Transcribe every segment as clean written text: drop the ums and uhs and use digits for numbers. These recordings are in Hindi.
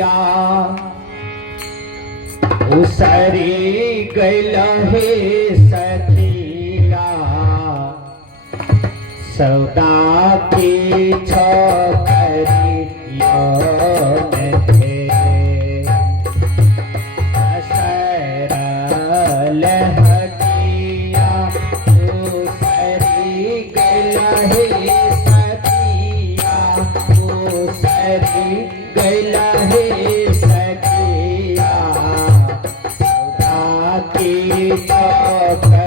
सखिया उसरी गैल हे सखिया सौदा की छोकरिया सरल हकिया उसरी गैल हे सखिया उसरी गैल हे सखिया सौदा की छोकरिया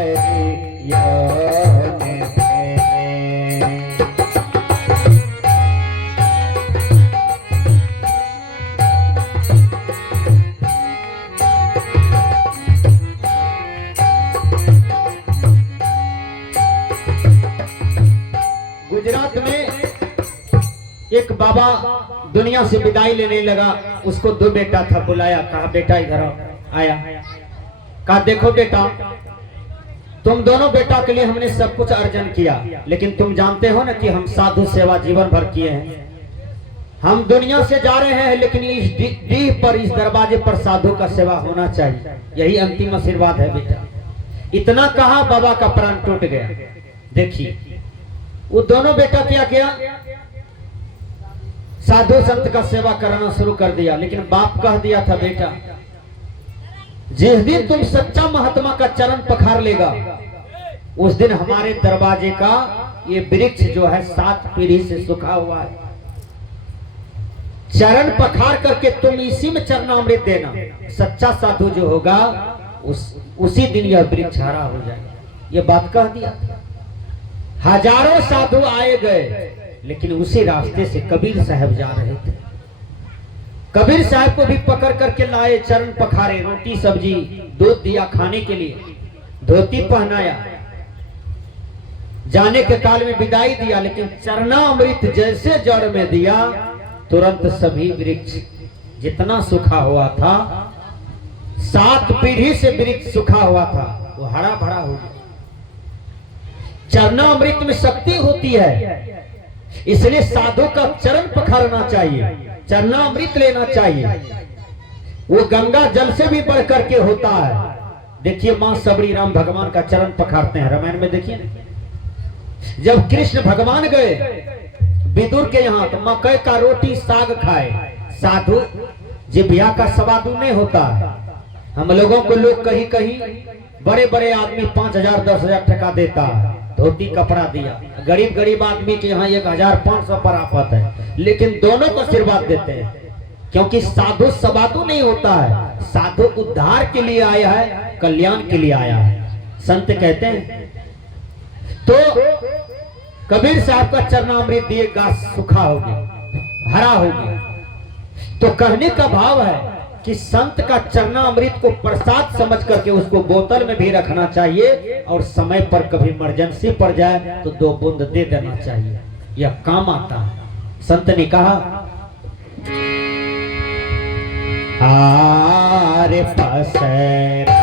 गुजरात में एक बाबा दुनिया से विदाई लेने लगा। उसको दो बेटा था, बुलाया, कहा बेटा इधर आओ। आया, कहा देखो बेटा, तुम दोनों बेटा के लिए हमने सब कुछ अर्जन किया, लेकिन तुम जानते हो ना कि हम साधु सेवा जीवन भर किए हैं। हम दुनिया से जा रहे हैं, लेकिन इस डीह पर, इस दरवाजे पर साधु का सेवा होना चाहिए, यही अंतिम आशीर्वाद है बेटा। इतना कहा, बाबा का प्राण टूट गया। देखिए वो दोनों बेटा क्या किया, साधु संत का सेवा कराना शुरू कर दिया। लेकिन बाप कह दिया था बेटा, जिस दिन तुम सच्चा महात्मा का चरण पखार लेगा, उस दिन हमारे दरवाजे का ये वृक्ष जो है 7 पीढ़ी से सूखा हुआ है, चरण पखार करके तुम इसी में चरणामृत देना। सच्चा साधु जो होगा उसी दिन यह वृक्ष हरा हो जाएगा। ये बात कह दिया था। हजारों साधु आए गए, लेकिन उसी रास्ते से कबीर साहब जा रहे थे। कबीर साहब को भी पकड़ करके लाए, चरण पखारे, रोटी सब्जी दूध दिया खाने के लिए, धोती पहनाया, जाने के काल में विदाई दिया। लेकिन चरणामृत जैसे जड़ में दिया, तुरंत सभी वृक्ष जितना सूखा हुआ था, 7 पीढ़ी से वृक्ष सूखा हुआ था, वो हरा भरा हो गया। चरणामृत में शक्ति होती है, इसलिए साधु का चरण पखारना चाहिए, चरणामृत लेना चाहिए। वो गंगा जल से भी बढ़ करके होता है। देखिए मां सबरी राम भगवान का चरण पखारते हैं, रामायण में देखिए। जब कृष्ण भगवान गए विदुर के यहाँ, तो मकई का रोटी साग खाए। साधु जिभ्या का स्वादु नहीं होता है। हम लोगों को लोग कहीं कहीं बड़े बड़े आदमी 5,000 10,000 टका देता है, धोती कपड़ा दिया। गरीब गरीब आदमी के यहाँ 1,500 पर आफत है, लेकिन दोनों को आशीर्वाद देते हैं, क्योंकि साधु सवादु नहीं होता है। साधु उद्धार के लिए आया है, कल्याण के लिए आया है, संत कहते हैं। तो कबीर साहब का चरणामृत दिए, गाछ सूखा हो गया, हरा हो गया। तो कहने का भाव है कि संत का चरणामृत को प्रसाद समझ करके उसको बोतल में भी रखना चाहिए, और समय पर कभी इमरजेंसी पड़ जाए तो 2 बूंद दे देना चाहिए, यह काम आता है। संत ने कहा, आरे पसरा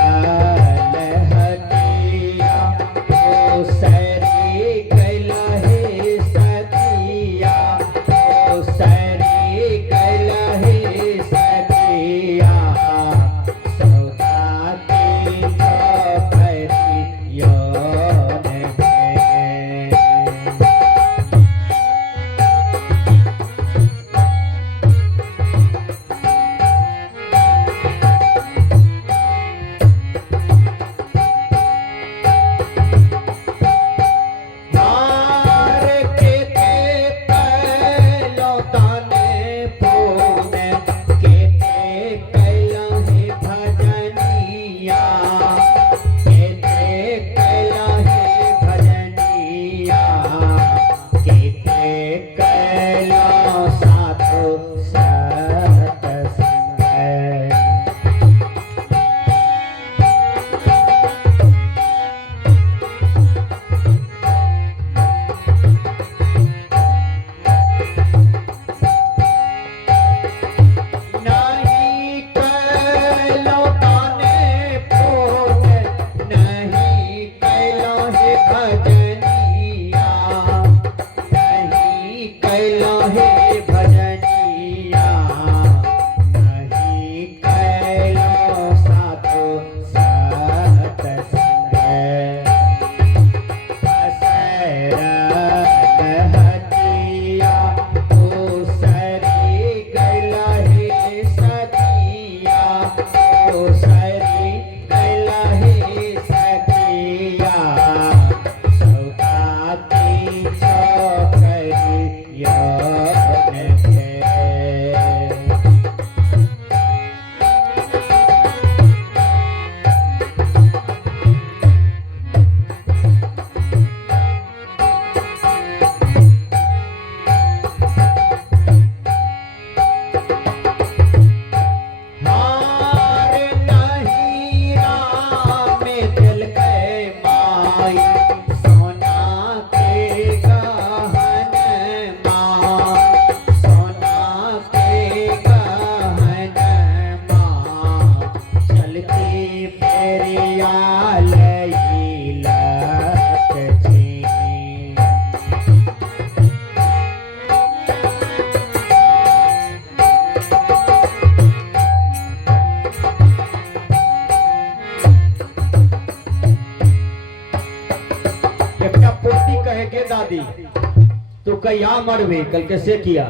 का या मरबे कल के से किया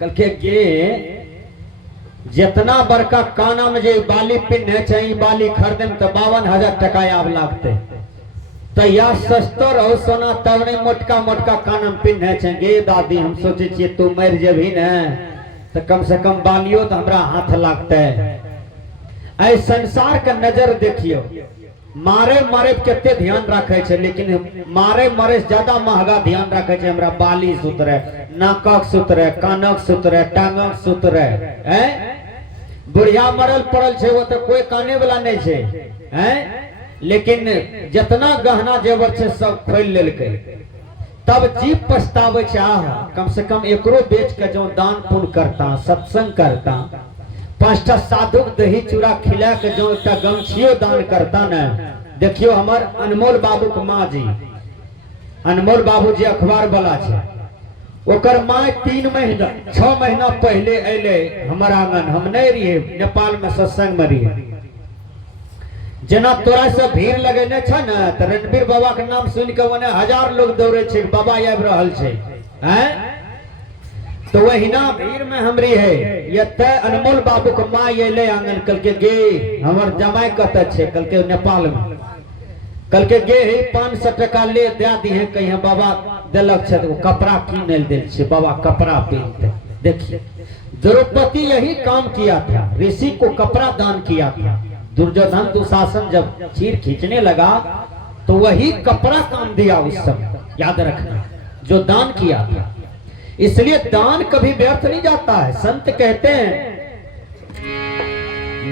कल के गे जितना बड़का काना में जो बाली पिन्हे चाहिए बाली खरीदे तो 52,000 टका आब लागते तो या सस्तो रहो सोना तब नहीं मोटका मोटका काना में पिन्हे चाहिए दादी हम सोचे छे तू मर जेबी न तो कम से कम बालियो तो हमरा हाथ लागते ऐ संसार का नजर देखियो मारे मारे केते ध्यान रखे छे लेकिन मारे मारे ज्यादा महंगा ध्यान रखे छे हमरा बाली सूत्र नाकक सूत्र कानक सूत्र टांगक सूत्र है बुढ़िया मरल पड़ल छे वो तो कोई काने वाला नहीं छे हैं लेकिन जितना गहना जेवर छे सब खोल लेलकै तब जीव पछतावे छे कम से कम एकरो बेच के जो दान पुण्य करता सत्संग करता 5टा साधु दही चूड़ा खिला के जो एक गमछियो दान करता न देखियो हमार अनमोल बाबू के माँ जी अनमोल बाबू जी अखबार वाला छे ओकर माँ 3 महीना 6 महीना पहले अले हमार आंगन हम नहीं रहिए नेपाल में सत्संग में रहिए जना तोरा से भीड़ लगेने छ न त रणबीर बाबा के नाम सुन के ओने 1000 लोग दौड़े छे बाबा आबि रहल छे हैं तो वहीना भीड़ में हमरी है ये तय अनमोल बाबू के माँ ये ले आंगन कल के गे हमर जमाई कत छे कल के नेपाल में कल के गे 500 टका ले दे दी है कहीं बाबा दिलक छे तो कपड़ा कीन दे छे बाबा कपड़ा पहनते देखिए द्रौपदी यही काम किया था ऋषि को कपड़ा दान किया था दुर्योधन दुशासन जब चीर खींचने लगा तो वही कपड़ा काम दिया उस समय याद रखना जो दान किया था इसलिए दान कभी व्यर्थ नहीं जाता है संत कहते हैं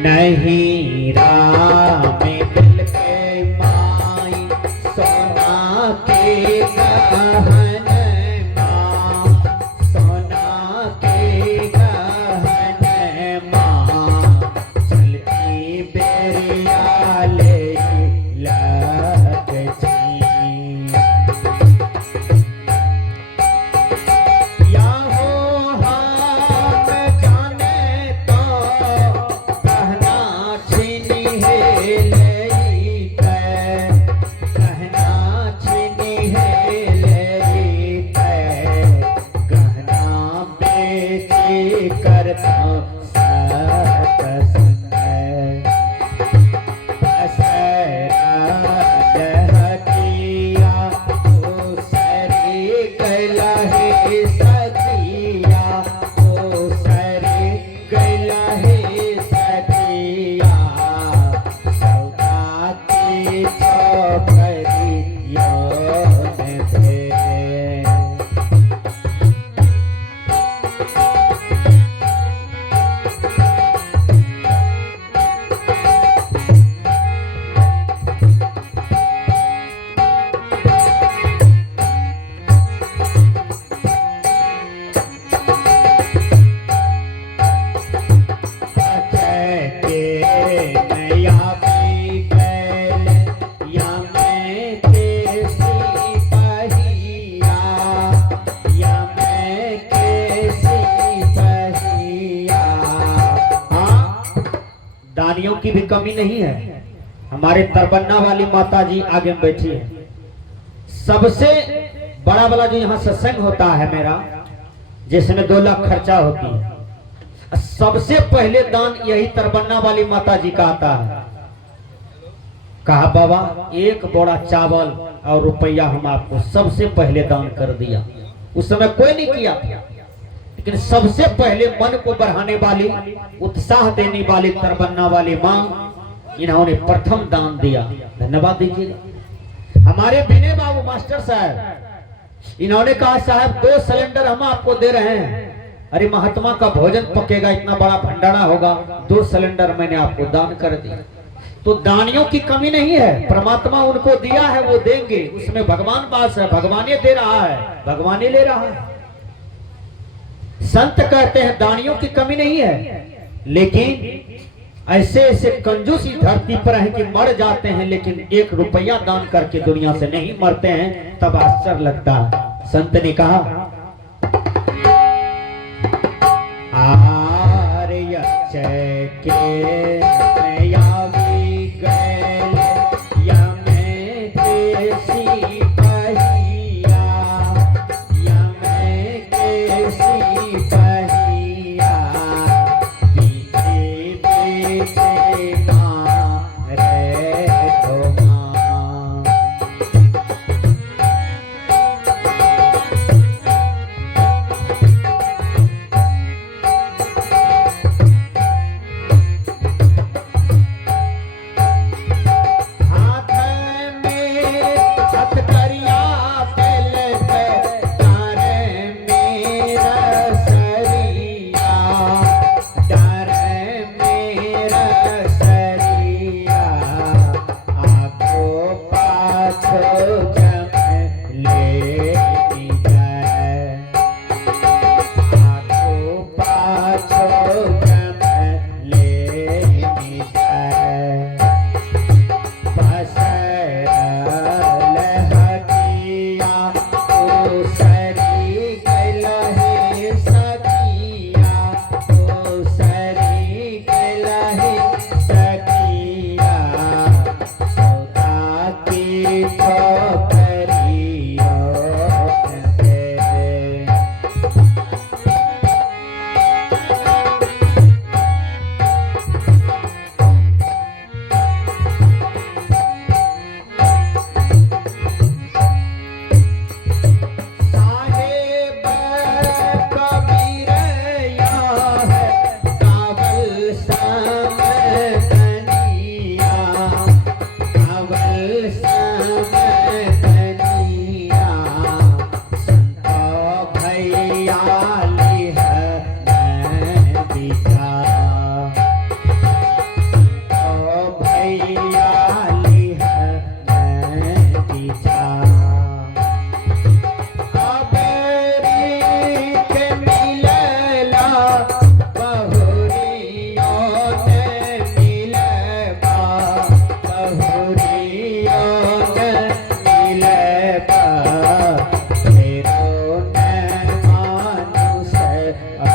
नहीं राम दिल के माई सोना के गहन मां सोना के गहन मां चलती बेरिया ले लग जी या हो हम जाने तो कहना छीनी है ले कहना छीनी है ले कहना बेची करता सत्संग दानियों की भी कमी नहीं है हमारे तरबन्ना वाली माता जी आगे में बैठी है सबसे बड़ा वाला जो यहाँ सत्संग होता है मेरा जिसमें 2 लाख खर्चा होती है सबसे पहले दान यही तरबन्ना वाली माता जी का आता है कहा बाबा 1 बोरा चावल और रुपया हम आपको सबसे पहले दान कर दिया उस समय कोई नहीं किया लेकिन सबसे पहले मन को बढ़ाने वाली उत्साह देने वाली तरबन्ना वाली मां इन्होंने प्रथम दान दिया धन्यवाद दीजिएगा हमारे विनय बाबू मास्टर साहब इन्होंने कहा साहब 2 सिलेंडर हम आपको दे रहे हैं अरे महात्मा का भोजन पकेगा इतना बड़ा भंडारा होगा 2 सिलेंडर मैंने आपको दान कर दिया तो दानियों की कमी नहीं है परमात्मा उनको दिया है वो देंगे उसमें भगवान पास है भगवान दे रहा है भगवान ले रहा है संत कहते हैं दानियों की कमी नहीं है लेकिन ऐसे ऐसे कंजूसी धरती पर है कि मर जाते हैं लेकिन 1 रुपया दान करके दुनिया से नहीं मरते हैं तब आश्चर्य लगता है संत ने कहा आर्य के मैं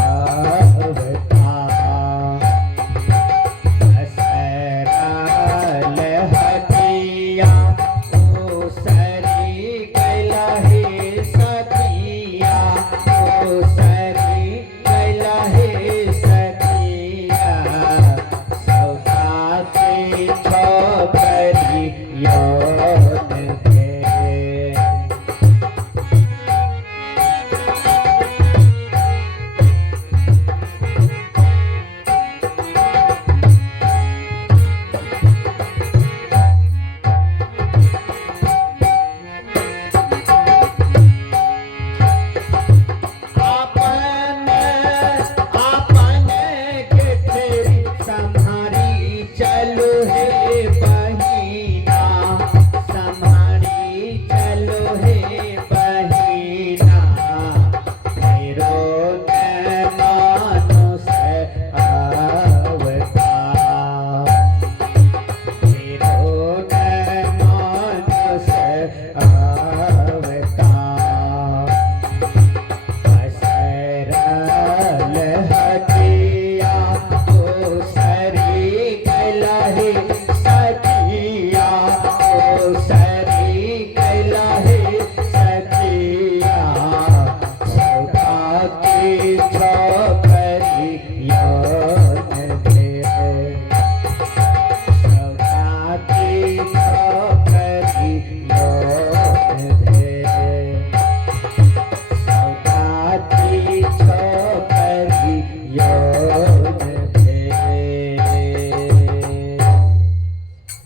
आ